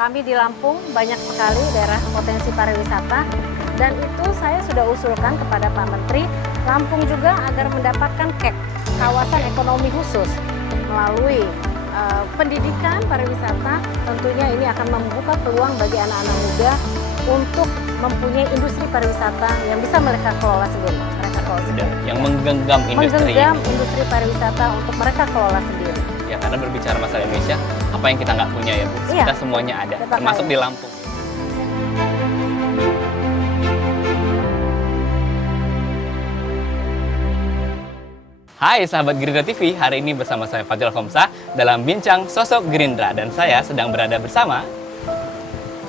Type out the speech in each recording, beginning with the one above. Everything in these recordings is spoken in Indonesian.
kami di Lampung banyak sekali daerah potensi pariwisata dan itu saya sudah usulkan kepada Pak Menteri Lampung juga agar mendapatkan KEK, kawasan ekonomi khusus melalui pendidikan pariwisata. Tentunya ini akan membuka peluang bagi anak-anak muda untuk mempunyai industri pariwisata yang bisa mereka kelola sendiri. Yang menggenggam industri pariwisata untuk mereka kelola sendiri. Ya, karena berbicara masalah Indonesia, apa yang kita nggak punya ya Bu? Iya, kita semuanya ada, termasuk di Lampung. Hai sahabat Gerindra TV, hari ini bersama saya Fadil Khomsah dalam Bincang Sosok Gerindra dan saya sedang berada bersama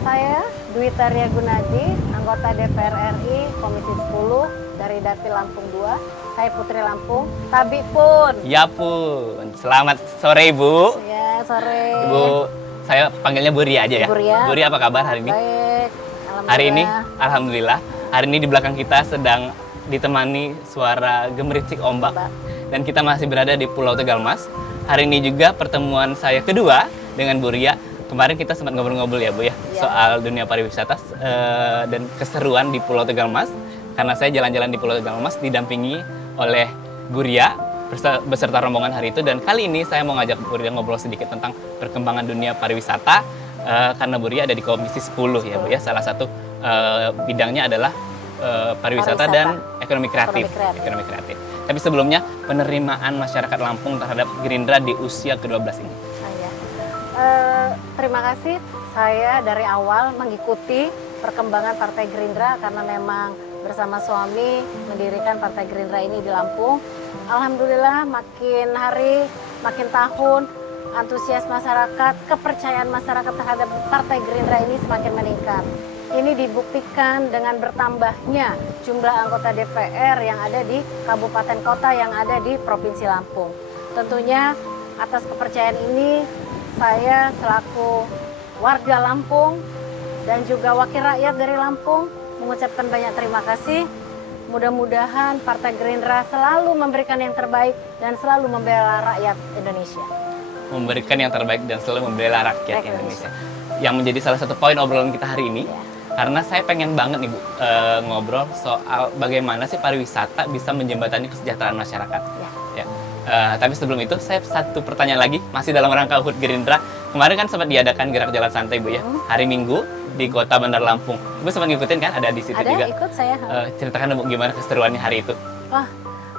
saya Dwi Tarya Gunadi, anggota DPR RI Komisi 10 dari Dapil Lampung 2. Saya Putri Lampung, Tabi pun. Ya pun, selamat sore Ibu. Ya, sore. Ibu, saya panggilnya Bu Ria aja ya. Bu Ria. Bu Ria, apa kabar hari ini? Baik, hari ini, alhamdulillah. Hari ini di belakang kita sedang ditemani suara gemericik ombak. Dan kita masih berada di Pulau Tegalmas. Hari ini juga pertemuan saya kedua dengan Bu Ria. Kemarin kita sempat ngobrol-ngobrol ya Bu ya, soal dunia pariwisata dan keseruan di Pulau Tegalmas. Karena saya jalan-jalan di Pulau Tegalmas didampingi oleh Bu Ria beserta rombongan hari itu. Dan kali ini saya mau ngajak Bu Ria ngobrol sedikit tentang perkembangan dunia pariwisata. Karena Bu Ria ada di Komisi 10 ya Bu ya. Salah satu bidangnya adalah pariwisata dan ekonomi kreatif. Tapi sebelumnya, penerimaan masyarakat Lampung terhadap Gerindra di usia ke-12 ini. Terima kasih, saya dari awal mengikuti perkembangan Partai Gerindra karena memang bersama suami mendirikan Partai Gerindra ini di Lampung. Alhamdulillah makin hari, makin tahun, antusias masyarakat, kepercayaan masyarakat terhadap Partai Gerindra ini semakin meningkat. Ini dibuktikan dengan bertambahnya jumlah anggota DPR yang ada di kabupaten kota yang ada di Provinsi Lampung. Tentunya atas kepercayaan ini saya selaku warga Lampung dan juga wakil rakyat dari Lampung mengucapkan banyak terima kasih. Mudah-mudahan Partai Gerindra selalu memberikan yang terbaik dan selalu membela rakyat Indonesia. Memberikan yang terbaik dan selalu membela rakyat Indonesia. Yang menjadi salah satu poin obrolan kita hari ini. Karena saya pengen banget nih Bu, ngobrol soal bagaimana sih pariwisata bisa menjembatani kesejahteraan masyarakat. Ya. Tapi sebelum itu, saya satu pertanyaan lagi, masih dalam rangka HUT Gerindra. Kemarin kan sempat diadakan gerak jalan santai Bu ya, hari Minggu di Kota Bandar Lampung. Ibu sempat ngikutin kan, ada di situ juga. Ada, ikut saya. Ceritakan Bu, gimana keseruannya hari itu? Wah,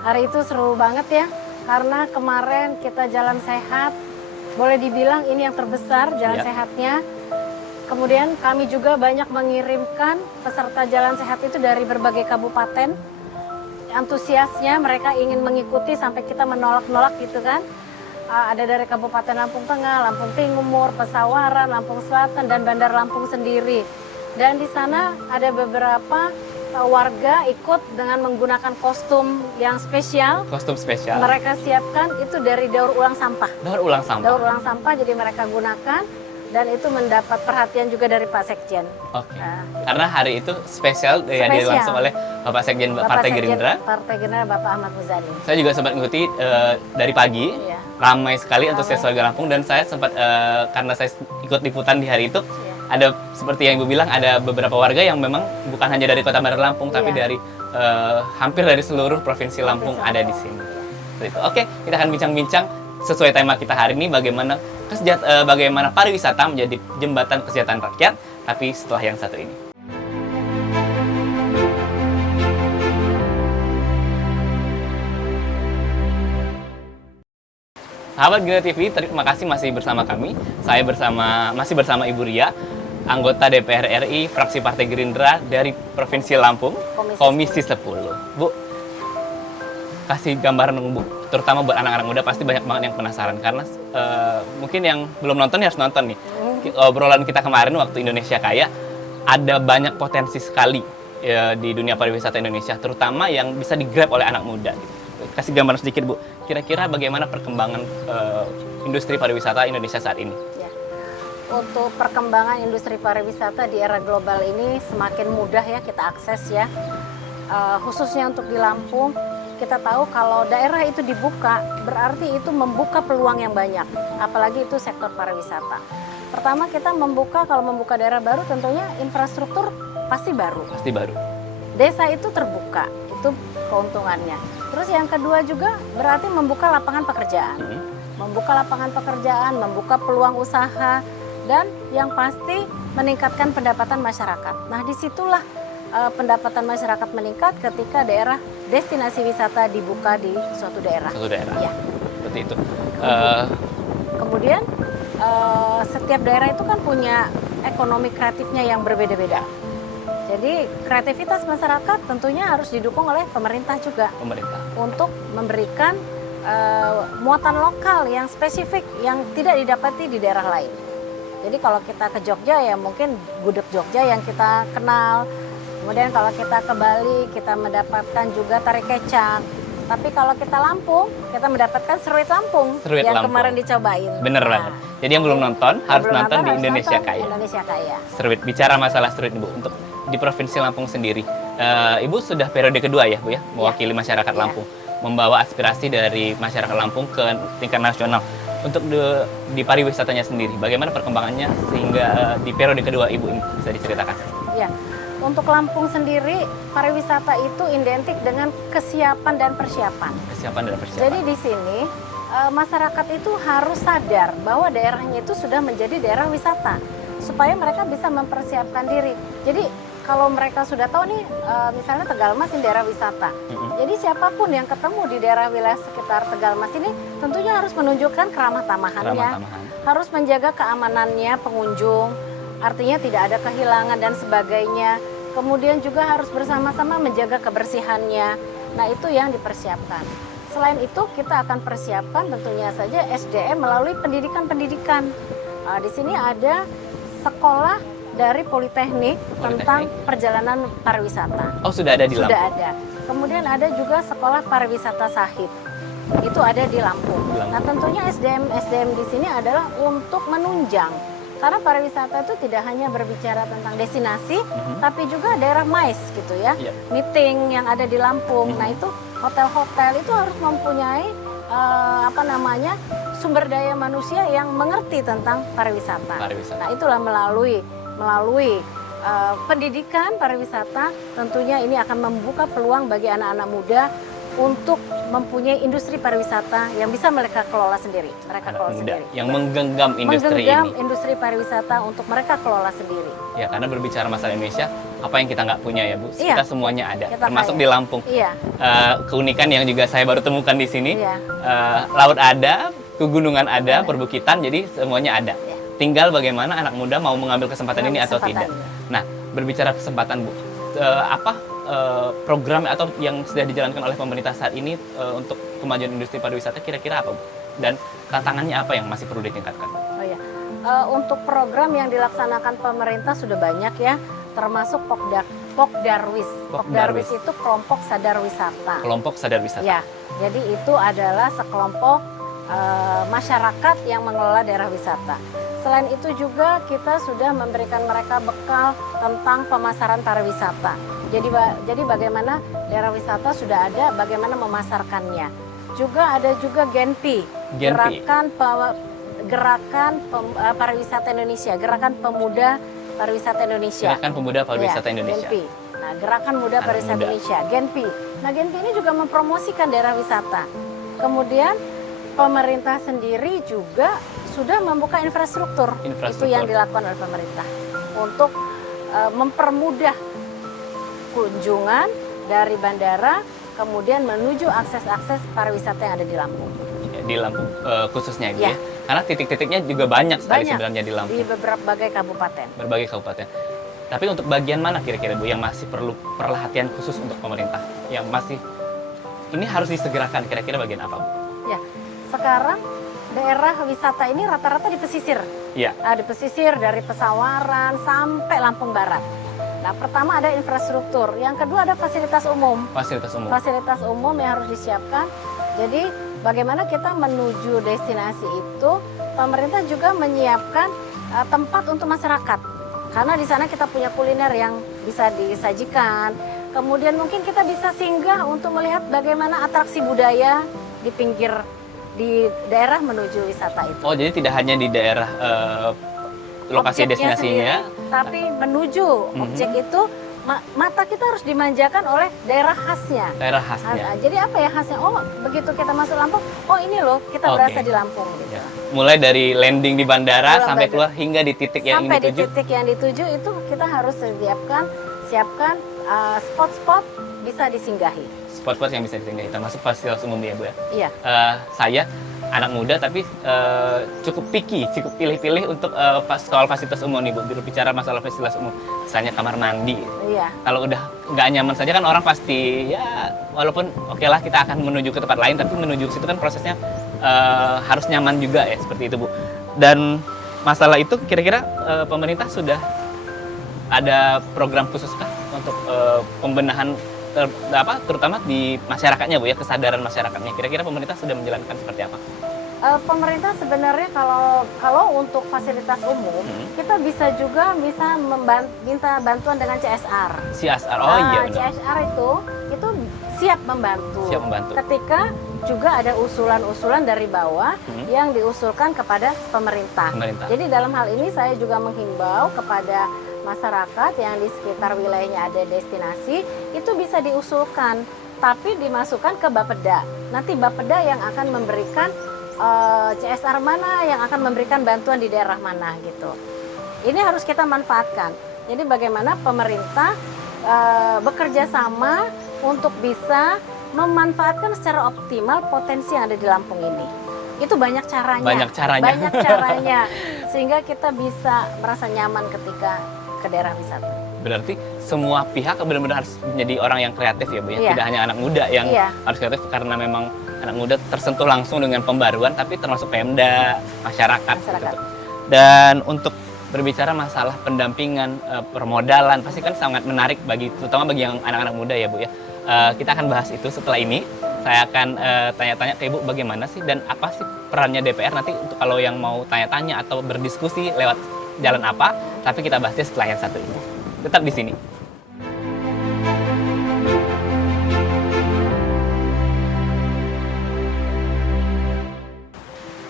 hari itu seru banget ya, karena kemarin kita jalan sehat, boleh dibilang ini yang terbesar jalan sehatnya. Kemudian kami juga banyak mengirimkan peserta jalan sehat itu dari berbagai kabupaten. Antusiasnya mereka ingin mengikuti sampai kita menolak-nolak gitu kan. Ada dari Kabupaten Lampung Tengah, Lampung Timur, Pesawaran, Lampung Selatan, dan Bandar Lampung sendiri. Dan di sana ada beberapa warga ikut dengan menggunakan kostum yang spesial. Kostum spesial. Mereka siapkan itu dari daur ulang sampah. Daur ulang sampah. Daur ulang sampah, jadi mereka gunakan. Dan itu mendapat perhatian juga dari Pak Sekjen. Oke. Karena hari itu spesial ya langsung oleh Bapak Sekjen Partai Gerindra. Partai Gerindra Bapak Ahmad Muzani. Saya juga sempat mengikuti dari pagi, ramai sekali antusias warga Lampung dan saya sempat karena saya ikut liputan di hari itu, ada seperti yang Ibu bilang ada beberapa warga yang memang bukan hanya dari Kota Bandar Lampung tapi dari hampir dari seluruh provinsi Lampung ada di sini. Oke, kita akan bincang-bincang sesuai tema kita hari ini bagaimana pariwisata menjadi jembatan kesejahteraan rakyat, tapi setelah yang satu ini. Sahabat Gerindra TV, terima kasih masih bersama kami. Saya masih bersama Ibu Ria, anggota DPR RI, fraksi Partai Gerindra dari Provinsi Lampung, Komisi 10. Bu, kasih gambaran dong Bu, terutama buat anak-anak muda pasti banyak banget yang penasaran karena mungkin yang belum nonton harus nonton nih. Obrolan kita kemarin waktu Indonesia Kaya, ada banyak potensi sekali di dunia pariwisata Indonesia, terutama yang bisa di-grab oleh anak muda. Kasih gambaran sedikit Bu, kira-kira bagaimana perkembangan industri pariwisata Indonesia saat ini? Untuk perkembangan industri pariwisata di era global ini semakin mudah ya kita akses ya, khususnya untuk di Lampung. Kita tahu kalau daerah itu dibuka, berarti itu membuka peluang yang banyak, apalagi itu sektor pariwisata. Pertama kita kalau membuka daerah baru tentunya infrastruktur pasti baru. Pasti baru. Desa itu terbuka, itu keuntungannya. Terus yang kedua juga berarti membuka lapangan pekerjaan. Membuka lapangan pekerjaan, membuka peluang usaha, dan yang pasti meningkatkan pendapatan masyarakat. Nah disitulah pendapatan masyarakat meningkat ketika daerah destinasi wisata dibuka di suatu daerah. Suatu daerah. Ya. Seperti itu. Kemudian setiap daerah itu kan punya ekonomi kreatifnya yang berbeda-beda. Jadi kreativitas masyarakat tentunya harus didukung oleh pemerintah juga. Pemerintah. Untuk memberikan muatan lokal yang spesifik yang tidak didapati di daerah lain. Jadi kalau kita ke Jogja ya mungkin gudeg Jogja yang kita kenal. Kemudian kalau kita ke Bali kita mendapatkan juga tari kecak. Tapi kalau kita Lampung kita mendapatkan seruit Lampung Seruit yang Lampung. kemarin dicobain. Bener banget. Jadi yang belum nonton harus nonton di Indonesia Kaya. Indonesia Kaya. Seruit, bicara masalah seruit Ibu untuk di Provinsi Lampung sendiri. Ibu sudah periode kedua ya Bu ya, mewakili masyarakat Lampung, membawa aspirasi dari masyarakat Lampung ke tingkat nasional. Untuk di pariwisatanya sendiri, bagaimana perkembangannya sehingga di periode kedua Ibu ini bisa diceritakan? Ya, untuk Lampung sendiri pariwisata itu identik dengan kesiapan dan persiapan. Kesiapan dan persiapan. Jadi di sini masyarakat itu harus sadar bahwa daerahnya itu sudah menjadi daerah wisata supaya mereka bisa mempersiapkan diri. Jadi kalau mereka sudah tahu nih misalnya Tegalmas ini daerah wisata. Jadi siapapun yang ketemu di daerah wilayah sekitar Tegalmas ini tentunya harus menunjukkan keramah tamahannya, harus menjaga keamanannya pengunjung, artinya tidak ada kehilangan dan sebagainya. Kemudian juga harus bersama-sama menjaga kebersihannya. Nah itu yang dipersiapkan. Selain itu kita akan persiapkan tentunya saja SDM melalui pendidikan-pendidikan. Di sini ada sekolah dari Politeknik tentang perjalanan pariwisata. Oh sudah ada di Lampung? Sudah ada. Kemudian ada juga sekolah pariwisata Sahid. Itu ada di Lampung. Nah tentunya SDM di sini adalah untuk menunjang. Karena pariwisata itu tidak hanya berbicara tentang destinasi, tapi juga daerah mais gitu ya. Meeting yang ada di Lampung. Nah itu hotel-hotel itu harus mempunyai sumber daya manusia yang mengerti tentang pariwisata. Nah itulah melalui pendidikan pariwisata tentunya ini akan membuka peluang bagi anak-anak muda untuk mempunyai industri pariwisata yang bisa mereka kelola sendiri. Yang menggenggam industri pariwisata untuk mereka kelola sendiri. Ya karena berbicara masalah Indonesia, apa yang kita nggak punya ya Bu? Iya, kita semuanya ada, termasuk kaya. di Lampung. Iya. Keunikan yang juga saya baru temukan di sini, laut ada, pegunungan ada, perbukitan, jadi semuanya ada. Iya. Tinggal bagaimana anak muda mau mengambil kesempatan ini atau tidak. Nah, berbicara kesempatan Bu, program atau yang sudah dijalankan oleh pemerintah saat ini untuk kemajuan industri pariwisata kira-kira apa Bu? Dan tantangannya apa yang masih perlu ditingkatkan? Oh ya, untuk program yang dilaksanakan pemerintah sudah banyak ya, termasuk Pokdarwis. Pokdarwis itu kelompok sadar wisata. Kelompok sadar wisata. Ya, jadi itu adalah sekelompok masyarakat yang mengelola daerah wisata. Selain itu juga kita sudah memberikan mereka bekal tentang pemasaran pariwisata. Jadi bagaimana daerah wisata sudah ada, bagaimana memasarkannya. Juga ada juga Genpi. Gerakan Pariwisata Indonesia, Gerakan Pemuda Pariwisata Indonesia. Gerakan Pemuda Pariwisata Indonesia. Genpi. Nah, Gerakan Muda Pariwisata Indonesia, Genpi. Nah, Genpi ini juga mempromosikan daerah wisata. Kemudian pemerintah sendiri juga sudah membuka infrastruktur. Itu yang dilakukan oleh pemerintah untuk mempermudah kunjungan dari bandara kemudian menuju akses-akses pariwisata yang ada di Lampung. Di Lampung khususnya ya. Karena titik-titiknya juga banyak sekali sebenarnya di Lampung. Di berbagai kabupaten. Berbagai kabupaten. Tapi untuk bagian mana kira-kira Bu yang masih perlu perhatian khusus untuk pemerintah? Yang masih ini harus disegerakan kira-kira bagian apa Bu? Ya, sekarang daerah wisata ini rata-rata di pesisir. Iya. Di pesisir dari Pesawaran sampai Lampung Barat. Nah, pertama ada infrastruktur, yang kedua ada fasilitas umum. Fasilitas umum. Fasilitas umum yang harus disiapkan. Jadi, bagaimana kita menuju destinasi itu, pemerintah juga menyiapkan tempat untuk masyarakat. Karena di sana kita punya kuliner yang bisa disajikan. Kemudian mungkin kita bisa singgah untuk melihat bagaimana atraksi budaya di pinggir di daerah menuju wisata itu. Oh, jadi tidak hanya di daerah lokasi objeknya destinasinya. sendiri, tapi menuju objek itu mata kita harus dimanjakan oleh daerah khasnya. Daerah khasnya. Jadi apa ya khasnya? Oh, begitu kita masuk Lampung, oh ini loh kita Oke. berasa di Lampung gitu. Ya. Mulai dari landing di bandara Dalam sampai bandara. keluar hingga di titik yang Sampai ingin di dituju. titik yang dituju itu kita harus siapkan spot-spot bisa disinggahi. Spot-spot yang bisa disinggahi, termasuk fasilitas umum ya Bu ya. Iya. Saya anak muda tapi cukup picky, cukup pilih-pilih untuk soal fasilitas umum nih Bu. Berbicara masalah fasilitas umum, misalnya kamar mandi. Iya. Kalau udah nggak nyaman saja kan orang pasti ya walaupun oke lah kita akan menuju ke tempat lain, tapi menuju ke situ kan prosesnya harus nyaman juga ya, seperti itu Bu. Dan masalah itu kira-kira pemerintah sudah ada program khusus kah untuk pembenahan terutama di masyarakatnya Bu ya, kesadaran masyarakatnya. Kira-kira pemerintah sudah menjalankan seperti apa? Pemerintah sebenarnya kalau untuk fasilitas umum kita bisa juga minta bantuan dengan CSR. CSR, oh iya benar. CSR itu siap membantu. Siap membantu. Ketika juga ada usulan-usulan dari bawah yang diusulkan kepada pemerintah. Jadi dalam hal ini saya juga menghimbau kepada masyarakat yang di sekitar wilayahnya ada destinasi itu bisa diusulkan, tapi dimasukkan ke Bapeda. Nanti Bapeda yang akan memberikan CSR mana yang akan memberikan bantuan di daerah mana gitu. Ini harus kita manfaatkan. Jadi bagaimana pemerintah bekerja sama untuk bisa memanfaatkan secara optimal potensi yang ada di Lampung ini. Itu banyak caranya. Banyak caranya. Sehingga kita bisa merasa nyaman ketika ke daerah wisata. Berarti semua pihak benar-benar harus menjadi orang yang kreatif ya Bu ya. Iya. Tidak hanya anak muda yang Iya. harus kreatif karena memang anak muda tersentuh langsung dengan pembaruan, tapi termasuk Pemda, masyarakat. Gitu. Dan untuk berbicara masalah pendampingan, permodalan pasti kan sangat menarik terutama bagi yang anak-anak muda ya Bu ya. Kita akan bahas itu setelah ini. Saya akan tanya-tanya ke Ibu bagaimana sih dan apa sih perannya DPR nanti untuk kalau yang mau tanya-tanya atau berdiskusi lewat jalan apa, tapi kita bahasnya setelah yang satu ini. Tetap di sini.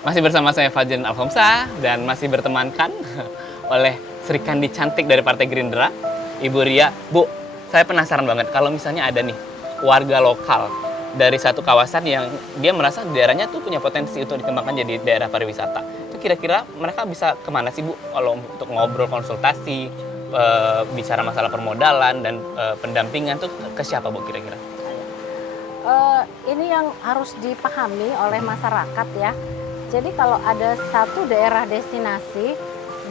Masih bersama saya Fajrin Alfamsah dan masih bertemankan oleh Sri Kandi cantik dari Partai Gerindra, Ibu Ria. Bu, saya penasaran banget kalau misalnya ada nih warga lokal dari satu kawasan yang dia merasa daerahnya tuh punya potensi untuk dikembangkan jadi daerah pariwisata. Itu kira-kira mereka bisa kemana sih Bu kalau untuk ngobrol konsultasi, bicara masalah permodalan dan pendampingan tuh ke siapa Bu kira-kira? Ini yang harus dipahami oleh masyarakat ya. Jadi kalau ada satu daerah destinasi,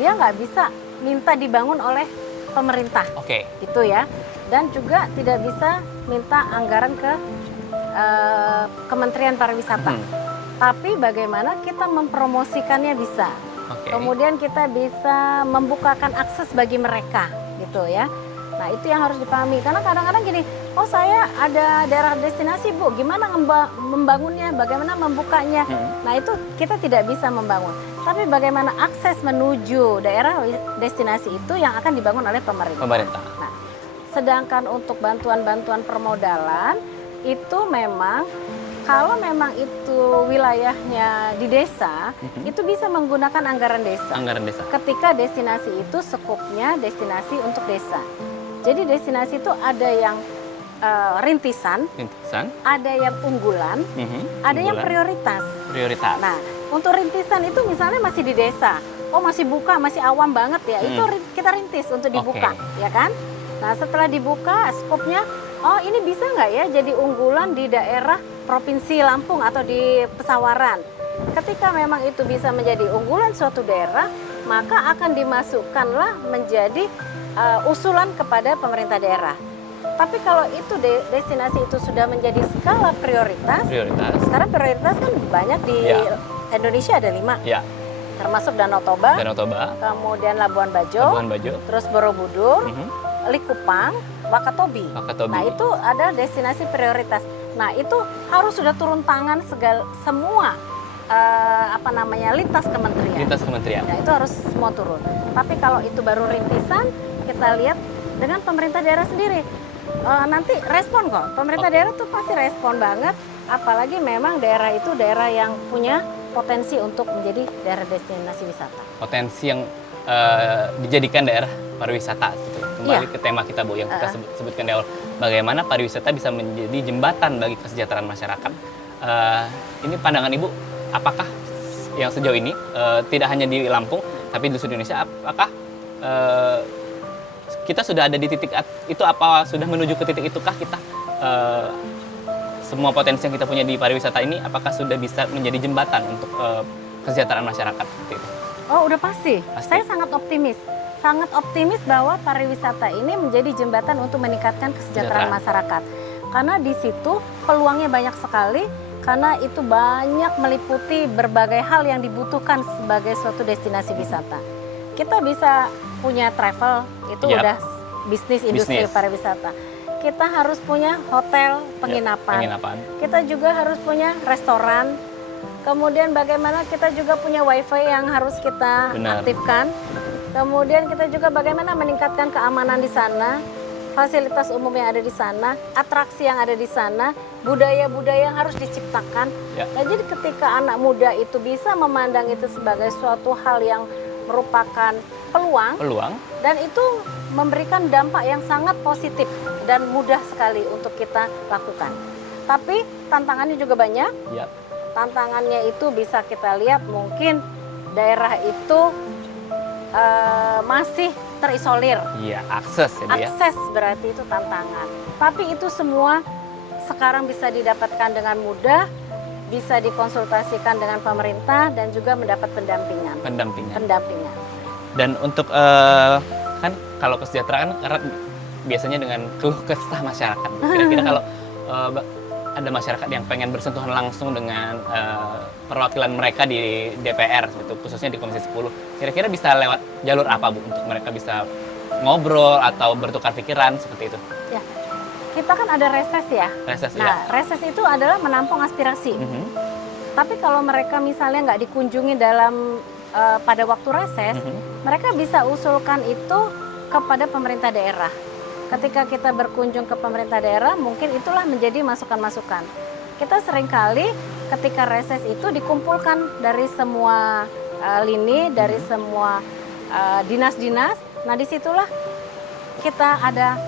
dia nggak bisa minta dibangun oleh pemerintah. Oke. Itu ya. Dan juga tidak bisa minta anggaran ke Kementerian Pariwisata. Tapi bagaimana kita mempromosikannya bisa. Oke. Kemudian kita bisa membukakan akses bagi mereka gitu ya. Nah itu yang harus dipahami karena kadang-kadang gini, oh saya ada daerah destinasi Bu, gimana membangunnya, bagaimana membukanya. Nah itu kita tidak bisa membangun. Tapi bagaimana akses menuju daerah destinasi itu yang akan dibangun oleh pemerintah. Nah, sedangkan untuk bantuan-bantuan permodalan itu memang kalau memang itu wilayahnya di desa, itu bisa menggunakan anggaran desa. Anggaran desa. Ketika destinasi itu skupnya destinasi untuk desa. Jadi destinasi itu ada yang rintisan, ada yang unggulan, ada yang prioritas. Nah, untuk rintisan itu misalnya masih di desa, oh masih buka, masih awam banget ya, itu kita rintis untuk dibuka, ya kan? Nah setelah dibuka skopnya, oh ini bisa nggak ya jadi unggulan di daerah Provinsi Lampung atau di Pesawaran. Ketika memang itu bisa menjadi unggulan suatu daerah, maka akan dimasukkanlah menjadi usulan kepada pemerintah daerah. Tapi kalau itu destinasi itu sudah menjadi skala prioritas. Sekarang prioritas kan banyak di Indonesia ada 5. Ya. Termasuk Danau Toba, kemudian Labuan Bajo, terus Borobudur, Likupang, Wakatobi. Nah itu ada destinasi prioritas. Nah itu harus sudah turun tangan semua lintas kementerian. Nah itu harus semua turun. Tapi kalau itu baru rintisan, kita lihat dengan pemerintah daerah sendiri. Nanti respon kok. Pemerintah daerah tuh pasti respon banget. Apalagi memang daerah itu daerah yang punya potensi untuk menjadi daerah destinasi wisata. Potensi yang dijadikan daerah pariwisata gitu. Kembali ke tema kita Bu yang kita sebutkan di awal, bagaimana pariwisata bisa menjadi jembatan bagi kesejahteraan masyarakat. Ini pandangan Ibu, apakah yang sejauh ini tidak hanya di Lampung tapi di seluruh Indonesia, apakah kita sudah ada di titik itu, apa sudah menuju ke titik itukah kita, semua potensi yang kita punya di pariwisata ini apakah sudah bisa menjadi jembatan untuk kesejahteraan masyarakat seperti itu? Oh, udah pasti. Saya sangat optimis bahwa pariwisata ini menjadi jembatan untuk meningkatkan kesejahteraan masyarakat. Karena di situ peluangnya banyak sekali, karena itu banyak meliputi berbagai hal yang dibutuhkan sebagai suatu destinasi wisata. Kita bisa punya travel, itu udah bisnis industri pariwisata. Kita harus punya hotel, penginapan. Kita juga harus punya restoran. Kemudian bagaimana kita juga punya wifi yang harus kita aktifkan. Kemudian kita juga bagaimana meningkatkan keamanan di sana, fasilitas umum yang ada di sana, atraksi yang ada di sana, budaya-budaya yang harus diciptakan. Nah, jadi ketika anak muda itu bisa memandang itu sebagai suatu hal yang merupakan peluang, dan itu memberikan dampak yang sangat positif dan mudah sekali untuk kita lakukan. Tapi tantangannya juga banyak. Tantangannya itu bisa kita lihat mungkin daerah itu masih terisolir. Akses berarti itu tantangan. Tapi itu semua sekarang bisa didapatkan dengan mudah, bisa dikonsultasikan dengan pemerintah dan juga mendapat pendampingan. Dan untuk kan kalau kesejahteraan erat biasanya dengan keluh kesah masyarakat. Kira-kira kalau ada masyarakat yang pengen bersentuhan langsung dengan perwakilan mereka di DPR, khususnya di Komisi 10, kira-kira bisa lewat jalur apa Bu untuk mereka bisa ngobrol atau bertukar pikiran seperti itu? Ya, kita kan ada reses ya. Reses itu adalah menampung aspirasi. Tapi kalau mereka misalnya nggak dikunjungi dalam pada waktu reses, mereka bisa usulkan itu kepada pemerintah daerah. Ketika kita berkunjung ke pemerintah daerah, mungkin itulah menjadi masukan-masukan. Kita seringkali ketika reses itu dikumpulkan dari semua lini, dari semua dinas-dinas. Nah, disitulah kita ada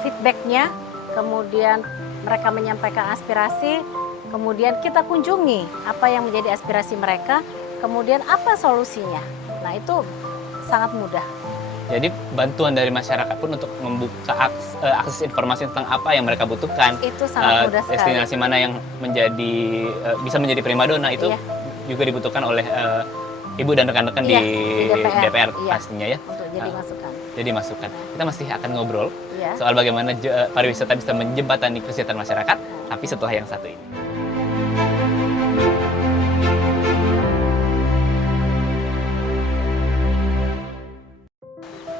feedbacknya, kemudian mereka menyampaikan aspirasi, kemudian kita kunjungi apa yang menjadi aspirasi mereka, kemudian apa solusinya. Nah, itu sangat mudah. Jadi bantuan dari masyarakat pun untuk membuka akses informasi tentang apa yang mereka butuhkan. Itu sangat mudah sekali. Destinasi mana yang bisa menjadi primadona itu juga dibutuhkan oleh Ibu dan rekan-rekan di DPR pastinya ya. Untuk jadi masukan. Kita masih akan ngobrol soal bagaimana pariwisata bisa menjembatani kesejahteraan masyarakat, tapi setelah yang satu ini.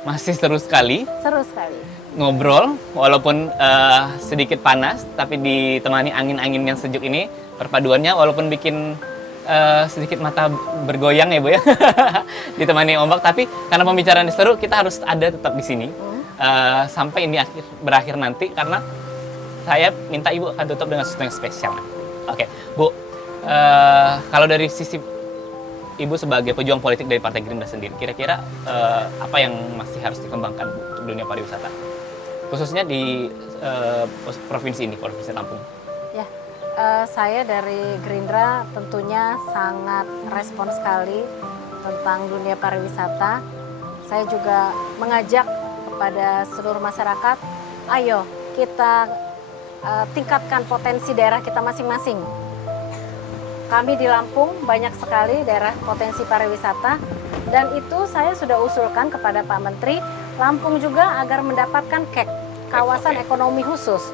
Masih seru sekali ngobrol, walaupun sedikit panas, tapi ditemani angin-angin yang sejuk ini. Perpaduannya walaupun bikin sedikit mata bergoyang ya Bu ya, ditemani ombak, tapi karena pembicaraan seru, kita harus ada tetap di sini sampai ini berakhir nanti, karena saya minta Ibu akan tutup dengan sesuatu yang spesial. Oke, Bu, kalau dari sisi Ibu sebagai pejuang politik dari Partai Gerindra sendiri, kira-kira apa yang masih harus dikembangkan Bu untuk dunia pariwisata, khususnya di provinsi Lampung? Ya, saya dari Gerindra tentunya sangat respon sekali tentang dunia pariwisata. Saya juga mengajak kepada seluruh masyarakat, ayo kita tingkatkan potensi daerah kita masing-masing. Kami di Lampung banyak sekali daerah potensi pariwisata, dan itu saya sudah usulkan kepada Pak Menteri Lampung juga agar mendapatkan KEK, kawasan ekonomi khusus.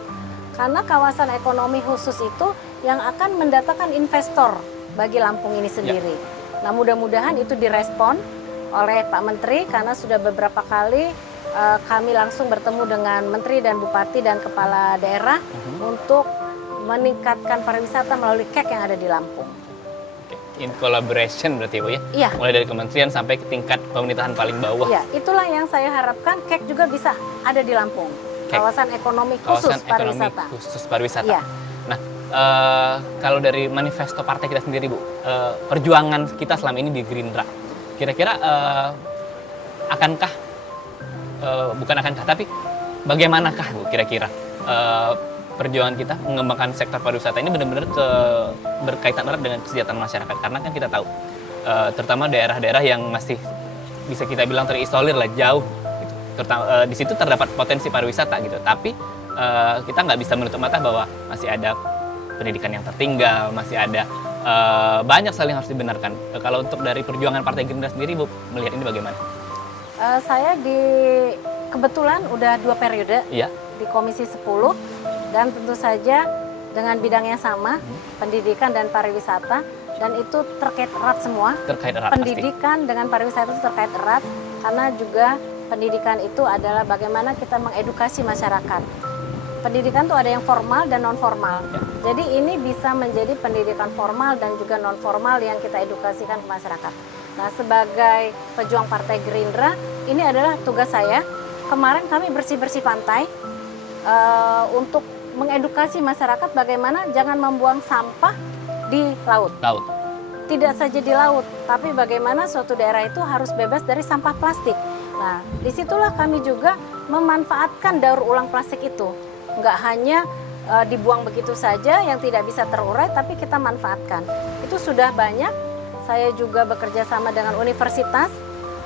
Karena kawasan ekonomi khusus itu yang akan mendatangkan investor bagi Lampung ini sendiri. Nah, mudah-mudahan itu direspon oleh Pak Menteri, karena sudah beberapa kali kami langsung bertemu dengan Menteri dan Bupati dan Kepala Daerah untuk meningkatkan pariwisata melalui KEK yang ada di Lampung. In collaboration berarti Bu ya? Iya. Mulai dari kementerian sampai ke tingkat pemerintahan paling bawah. Iya, itulah yang saya harapkan KEK juga bisa ada di Lampung. Kawasan ekonomi khusus pariwisata. Iya. Nah, Kalau dari manifesto partai kita sendiri Bu, perjuangan kita selama ini di Gerindra, kira-kira akankah, bukan akankah, tapi bagaimanakah Bu kira-kira perjuangan kita mengembangkan sektor pariwisata ini benar-benar berkaitan erat dengan kesejahteraan masyarakat? Karena kan kita tahu, terutama daerah-daerah yang masih bisa kita bilang terisolir lah, jauh gitu. Terutama di situ terdapat potensi pariwisata gitu, tapi kita nggak bisa menutup mata bahwa masih ada pendidikan yang tertinggal, masih ada banyak sekali yang harus dibenarkan. Kalau untuk dari perjuangan Partai Gerindra sendiri, Bu, melihat ini bagaimana? Saya kebetulan udah 2 periode Iya. di Komisi 10, dan tentu saja dengan bidang yang sama, pendidikan dan pariwisata, dan itu terkait erat semua. Terkait erat pasti. Pendidikan dengan pariwisata itu terkait erat, karena juga pendidikan itu adalah bagaimana kita mengedukasi masyarakat. Pendidikan tuh ada yang formal dan non formal. Ya. Jadi ini bisa menjadi pendidikan formal dan juga non formal yang kita edukasikan ke masyarakat. Nah, sebagai pejuang Partai Gerindra, ini adalah tugas saya. Kemarin kami bersih-bersih pantai untuk mengedukasi masyarakat bagaimana jangan membuang sampah di laut. Laut. Tidak saja di laut, tapi bagaimana suatu daerah itu harus bebas dari sampah plastik. Nah, disitulah kami juga memanfaatkan daur ulang plastik itu. Nggak hanya dibuang begitu saja yang tidak bisa terurai, tapi kita manfaatkan. Itu sudah banyak. Saya juga bekerja sama dengan universitas,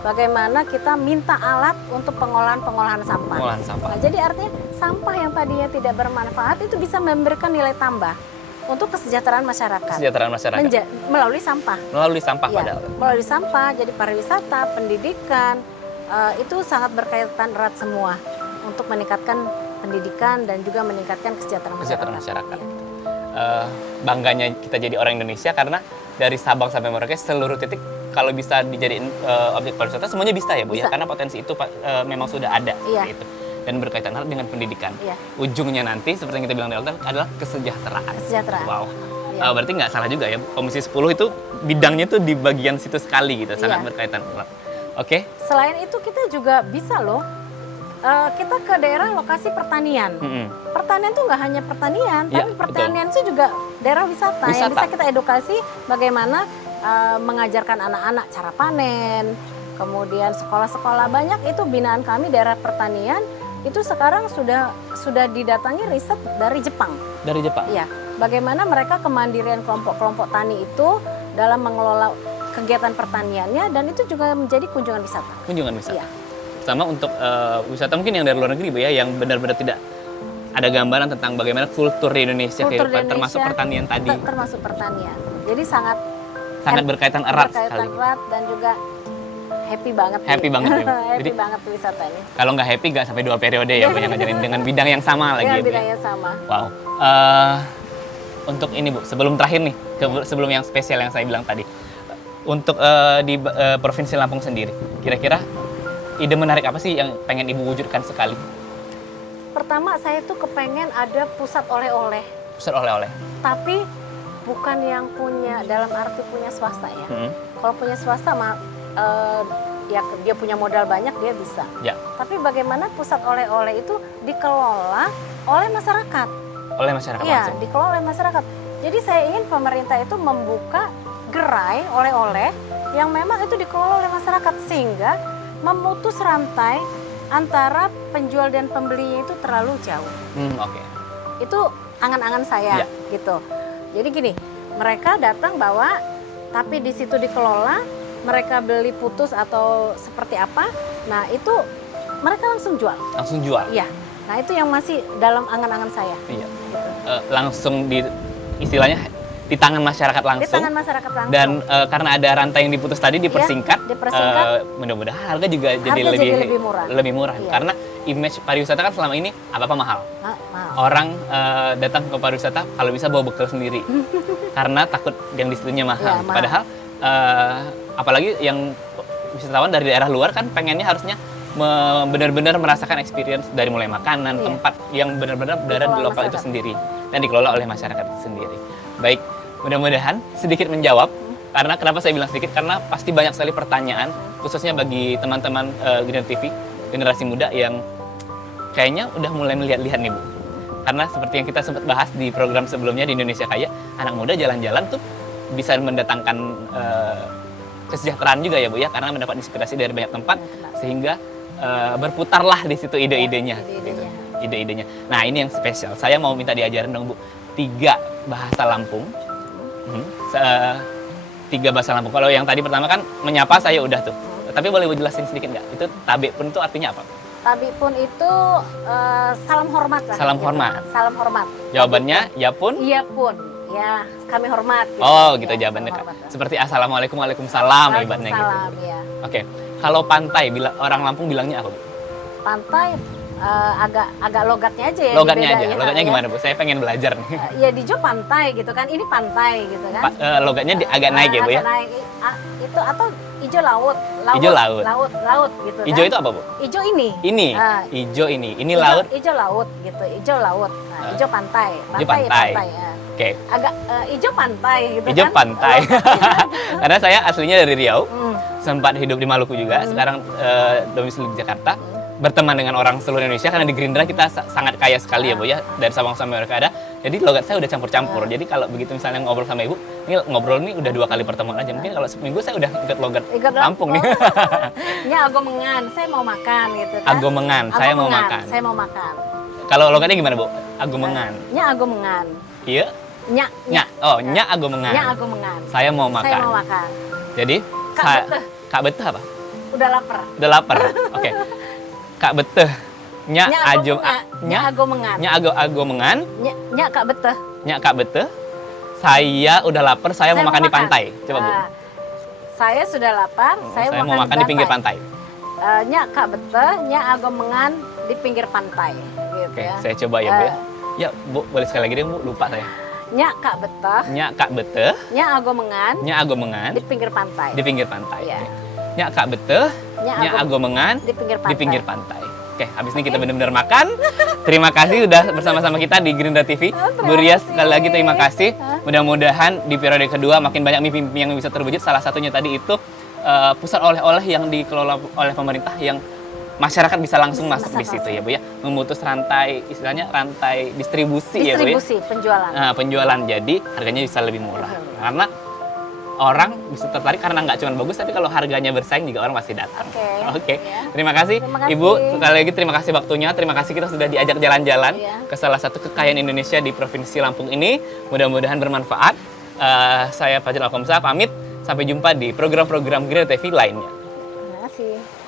bagaimana kita minta alat untuk pengolahan sampah. Pengolahan sampah. Nah, jadi artinya sampah yang tadinya tidak bermanfaat itu bisa memberikan nilai tambah untuk kesejahteraan masyarakat. Kesejahteraan masyarakat. Melalui sampah. Melalui sampah Ya, padahal. melalui sampah, jadi pariwisata, pendidikan, itu sangat berkaitan erat semua untuk meningkatkan pendidikan dan juga meningkatkan kesejahteraan Masyarakat. Iya. Bangganya kita jadi orang Indonesia karena dari Sabang sampai Merauke seluruh titik kalau bisa dijadiin objek pariwisata semuanya bisa ya Bu ya, Bisa. karena potensi itu memang sudah ada Iya. seperti itu, dan berkaitan erat dengan pendidikan. Iya. Ujungnya nanti seperti yang kita bilang di awal adalah kesejahteraan. Kesejahteraan. Wow. Iya. Berarti nggak salah juga ya, Komisi 10 itu bidangnya tuh di bagian situ sekali gitu, sangat Iya. berkaitan erat. Oke. Selain itu kita juga bisa loh, kita ke daerah lokasi pertanian. Pertanian tuh nggak hanya pertanian, Iya, tapi pertanian itu juga daerah wisata yang Wisata. bisa kita edukasi bagaimana mengajarkan anak-anak cara panen. Kemudian sekolah-sekolah banyak itu binaan kami daerah pertanian itu sekarang sudah didatangi riset dari Jepang. Dari Jepang. Iya, bagaimana mereka kemandirian kelompok-kelompok tani itu dalam mengelola kegiatan pertaniannya, dan itu juga menjadi kunjungan wisata. Kunjungan wisata. Iya. Terutama untuk wisata mungkin yang dari luar negeri Bu ya, yang benar-benar tidak ada gambaran tentang bagaimana kultur di Indonesia, Kultur kehidupan, di termasuk Indonesia, pertanian tadi. Termasuk pertanian. Jadi sangat Berkaitan erat berkaitan sekali. erat dan juga happy banget. Happy banget ya. Happy Jadi- banget wisatanya. Kalau nggak happy nggak sampai 2 periode ya Bu yang ngajarin dengan bidang yang sama lagi Dengan ya, Bu ya. bidangnya sama. Wow. Untuk ini Bu, sebelum terakhir nih, sebelum yang spesial yang saya bilang tadi, untuk di Provinsi Lampung sendiri, kira-kira ide menarik apa sih yang pengen Ibu wujudkan sekali? Pertama saya tuh kepengen ada pusat oleh-oleh, Pusat oleh-oleh. tapi bukan yang punya dalam arti punya swasta ya. Mm-mm. Kalau punya swasta mah ya dia punya modal banyak dia bisa. Ya, Tapi bagaimana pusat oleh-oleh itu dikelola oleh masyarakat? oleh masyarakat Iya, langsung. dikelola oleh masyarakat. Jadi saya ingin pemerintah itu membuka gerai oleh-oleh yang memang itu dikelola oleh masyarakat sehingga memutus rantai antara penjual dan pembelinya itu terlalu jauh. Oke. Itu angan-angan saya Iya. gitu. Jadi gini, mereka datang bawa, tapi di situ dikelola, mereka beli putus atau seperti apa, nah itu mereka langsung jual. Langsung jual. Iya. Nah itu yang masih dalam angan-angan saya. Iya. Gitu. Langsung di istilahnya di tangan masyarakat Di langsung. tangan masyarakat langsung. Dan karena ada rantai yang diputus tadi dipersingkat, dipersingkat. mudah-mudahan harga juga jadi Harga lebih jadi lebih murah. lebih murah. Iya. Karena image pariwisata kan selama ini apa-apa mahal. Mahal. Orang datang ke pariwisata kalau bisa bawa bekal sendiri karena takut yang di situnya mahal. Iya, mahal. Padahal apalagi yang wisatawan dari daerah luar kan pengennya harusnya benar-benar merasakan experience dari mulai makanan, Iya. tempat yang benar-benar berada di Dikelola lokal itu masyarakat. sendiri dan dikelola oleh masyarakat itu sendiri. Baik, mudah-mudahan sedikit menjawab. Karena kenapa saya bilang sedikit? Karena pasti banyak sekali pertanyaan, khususnya bagi teman-teman Green TV, generasi muda yang kayaknya udah mulai melihat-lihat nih Bu. Karena seperti yang kita sempat bahas di program sebelumnya di Indonesia Kaya, anak muda jalan-jalan tuh bisa mendatangkan kesejahteraan juga ya Bu ya, karena mendapat inspirasi dari banyak tempat sehingga berputarlah di situ ide-idenya. Gitu. Ide-idenya. Nah ini yang spesial. Saya mau minta diajarin dong Bu 3 bahasa Lampung. 3 bahasa Lampung. Kalau yang tadi pertama kan menyapa saya udah tuh. Tapi boleh Bu jelasin sedikit nggak? Itu tabe pun itu artinya apa? Tabi pun itu salam hormat lah. Salam gitu. hormat. Salam hormat. Jawabannya ya pun? Iya pun. Ya, kami hormat. Gitu. Oh gitu Ya, jawabannya. salam hormat. Seperti assalamualaikum, waalaikumsalam ibaratnya gitu. Waalaikumsalam, ya. Oke. Kalau pantai, bila orang Lampung bilangnya apa Bu? Pantai agak logatnya aja ya. Logatnya beda aja. ya, Logatnya ya. gimana Bu? Saya pengen belajar nih. Ya di Jo pantai gitu kan. Ini pantai gitu kan. Logatnya agak naik ya Bu ya? Agak naik. Itu atau ijo laut. Ijo laut. Laut gitu kan. Ijo itu apa Bu? Ijo ini. Ini. Ah, Ijo ini. Ini laut. Ijo laut gitu. Ijo laut. Nah, ijo pantai. Ijo pantai. Ya. Oke. Agak ijo pantai gitu Ijo kan. pantai. Karena saya aslinya dari Riau. Hmm. Sempat hidup di Maluku juga. Sekarang domisili di Jakarta. Berteman dengan orang seluruh Indonesia karena di Gerindra kita sangat kaya sekali ya Bu ya, dari Sabang sampai Merauke ada. Jadi logat saya udah campur-campur. Jadi kalau begitu misalnya ngobrol sama Ibu, ini ngobrol ini udah 2 kali pertemuan aja. Mungkin kalau seminggu saya udah ikut logat Lampung nih. Ya agomengan, saya mau makan gitu kan. Agomengan, saya mau makan. Saya mau makan. Kalau logatnya gimana Bu? Agomengan. Nya agomengan. Iya. Nya Nya. Oh, nya agomengan. Nya agomengan. Saya mau makan. Saya mau makan. Jadi Kak beteh. Kak beteh apa? Udah lapar. Udah lapar. Oke. Kak beteh. Nya ajo nya agomengan. Nya agomengan. Nya Kak beteh. Nya Kak beteh. Saya udah lapar, saya mau makan di pantai. Coba Bu. Saya sudah lapar, saya mau makan di pinggir pantai. Nya Kak beteh, nya agomengan di pinggir pantai. Gitu Oke, ya. saya coba ya Bu ya. Ya Bu, boleh sekali lagi deh Bu, lupa saya. Nya Kak beteh, Nya Kak beteh. nya agomengan Nya agomengan di pinggir pantai. di pinggir pantai. Iya. Oke. Nya Kak beteh. Nya Nya agomengan di pinggir pantai. di pinggir pantai. Oke, habis ini kita benar-benar makan. Terima kasih sudah bersama-sama kita di Gerindra TV. Bu Ria, sekali lagi terima kasih. Mudah-mudahan di periode kedua makin banyak mimpi-mimpi yang bisa terwujud. Salah satunya tadi itu pusat oleh-oleh yang dikelola oleh pemerintah yang masyarakat bisa langsung masuk di situ ya Bu ya. Memutus rantai, istilahnya rantai distribusi ya Bu ya. Distribusi, penjualan. Nah, penjualan, jadi harganya bisa lebih murah. Karena orang bisa tertarik karena nggak cuma bagus, tapi kalau harganya bersaing juga orang pasti datang. Oke. Ya. Terima kasih Terima kasih. Ibu, sekali lagi terima kasih waktunya. Terima kasih kita sudah diajak jalan-jalan Iya. ke salah satu kekayaan Indonesia di Provinsi Lampung ini. Mudah-mudahan bermanfaat. Saya Fajrul Alkomsa pamit. Sampai jumpa di program-program Gerindra TV lainnya. Terima kasih.